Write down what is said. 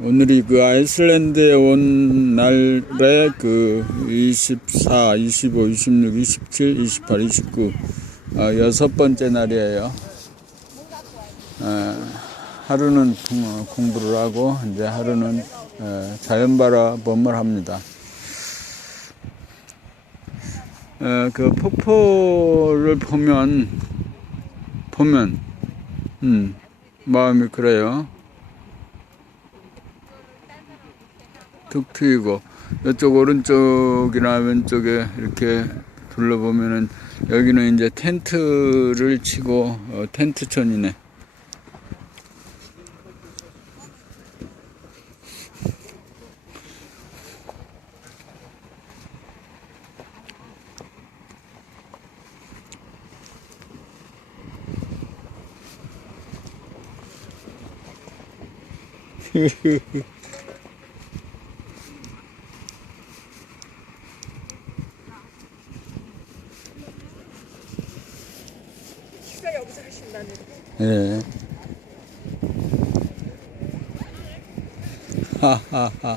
오늘이 그 아이슬란드에 온 날에 그 24, 25, 26, 27, 28, 29 아, 여섯 번째 날이에요. 아, 하루는 공- 공부를 하고 이제 하루는 어, 자연 바라봄을 합니다. 어, 그 폭포를 보면 보면 음, 마음이 그래요. 툭 트이고 이쪽 오른쪽이나 왼쪽에 이렇게 둘러보면은 여기는 이제 텐트를 치고 어, 텐트촌이네. 식사 예. 하하하.